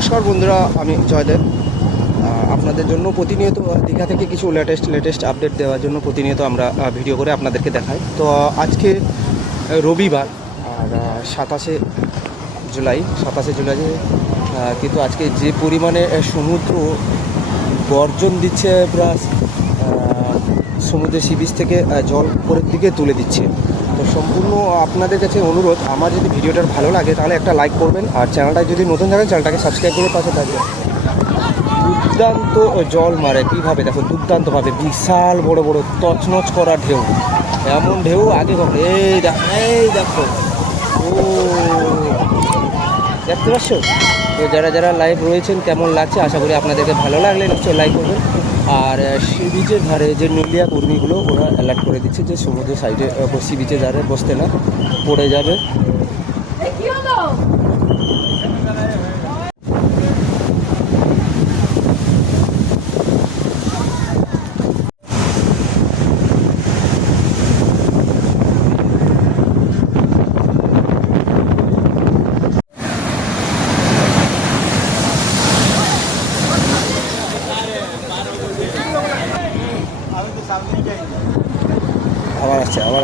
নমস্কার বন্ধুরা, আমি জয়দেব আপনাদের জন্য প্রতিনিয়ত দীঘা থেকে কিছু লেটেস্ট লেটেস্ট আপডেট দেওয়ার জন্য প্রতিনিয়ত আমরা ভিডিও করে আপনাদেরকে দেখাই। তো আজকে রবিবার, আর সাতাশে জুলাই সাতাশে জুলাই কিন্তু আজকে যে পরিমাণে সমুদ্র গর্জন দিচ্ছে প্লাস সমুদ্রের সি, বিচ থেকে জল উপরের দিকে তুলে দিচ্ছে। তো সম্পূর্ণ আপনাদের কাছে অনুরোধ, আমার যদি ভিডিওটার ভালো লাগে তাহলে একটা লাইক করবেন আর চ্যানেলটা যদি নতুন থাকেন, চ্যানেলটাকে সাবস্ক্রাইব করে পাশে থাকবেন। দুর্দান্ত জল মারে, কীভাবে? দেখো, দুর্দান্তভাবে বিশাল বড় বড় তছনছ করা ঢেউ। এমন ঢেউ আগে কখনো এই দেখো এই দেখো। ও, দেখতে পাচ্ছ? তো যারা যারা লাইভ রয়েছেন, কেমন লাগছে? আশা করি আপনাদেরকে ভালো লাগলে নিশ্চয়ই লাইক করবেন। আর সি বিচের ধারে যে নুলিয়া কর্মীগুলো, ওরা অ্যালার্ট করে দিচ্ছে যে সমুদ্র সাইডে সি বিচের ধারে বসতে না, পড়ে যাবে কি হলো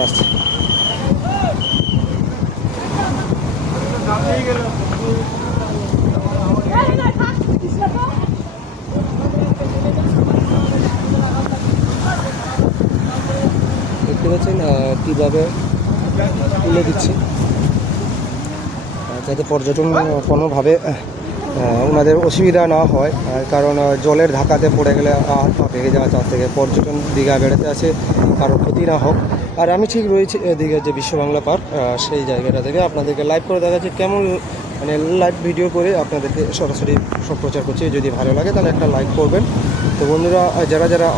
আসছে। দেখতে পাচ্ছেন কীভাবে তুলে দিচ্ছে। যাতে পর্যটন কোনোভাবে ওনাদের অসুবিধা না হয় কারণ জলের ধাক্কাতে পড়ে গেলে হাত পা ভেঙে যাওয়া চান্স থেকে পর্যটন দীঘা বেড়াতে আসে কারোর ক্ষতি না হোক। আর আমি ঠিক রয়েছি দীঘার যে বিশ্ব বাংলা পার্ক সেই জায়গাটা থেকে আপনাদেরকে লাইভ করে দেখাচ্ছি। কেমন মানে লাইভ ভিডিও করে আপনাদেরকে সরাসরি সব প্রচার করছি, যদি ভালো লাগে তাহলে একটা লাইক করবেন। তো বন্ধুরা যারা যারা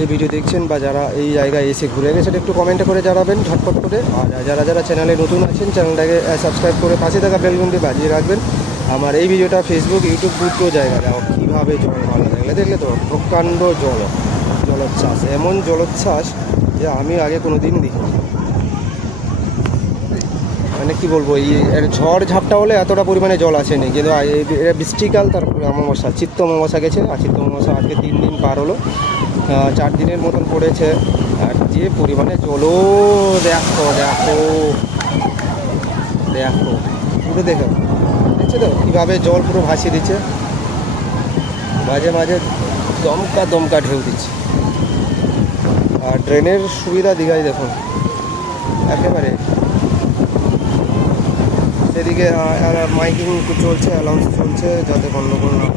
এই ভিডিও দেখছেন বা যারা এই জায়গায় এসে ঘুরে গেছেন, একটু কমেন্টে করে জানাবেন ঝটপট করে। আর যারা যারা চ্যানেলে নতুন আছেন চ্যানেলটাকে সাবস্ক্রাইব করে পাশে থাকা বেলগুনটি বাজিয়ে রাখবেন। আমার এই ভিডিওটা ফেসবুক ইউটিউব দুটো জায়গা দেখো, কীভাবে জল ভালো দেখলে দেখলে তো প্রকাণ্ড জল, জলোচ্ছ্বাস। এমন জলোচ্ছ্বাস যে আমি আগে কোনো দিন দেখিনি। মানে কি বলব, এই ঝড় ঝাপটা হলে এতটা পরিমাণে জল আসেনি। কিন্তু বৃষ্টিকাল, তারপরে অমাবস্যা, চিত্ত অমাবস্যা গেছে আর চিত্ত অমাবস্যা আজকে তিন দিন পার হলো। চার দিনের মতন পড়েছে। আর যে পরিমাণে জলও দেখো দেখো দেখো। পুরো দেখো। দেখছ তো, কীভাবে জল পুরো ভাসিয়ে দিচ্ছে? মাঝে মাঝে দমকা দমকা ঢেউ দিচ্ছে। আর ট্রেনের সুবিধা দীঘায় দেখুন, একেবারে। সেদিকে মাইকিং চলছে, অ্যালাউন্স চলছে, যাতে গণ্ডগোল না হয়।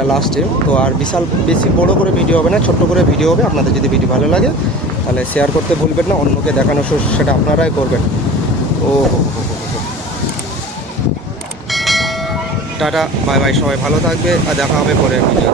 এটা লাস্টে তো আর বিশাল, বেশি বড় করে ভিডিও হবে না, ছোট্ট করে ভিডিও হবে। আপনাদের যদি ভিডিও ভালো লাগে, তাহলে শেয়ার করতে ভুলবেন না, অন্যকে দেখানো সেটা আপনারাই করবেন। ও। টাটা বাই বাই সবাই ভালো থাকবে, আর দেখা হবে পরে ভিডিও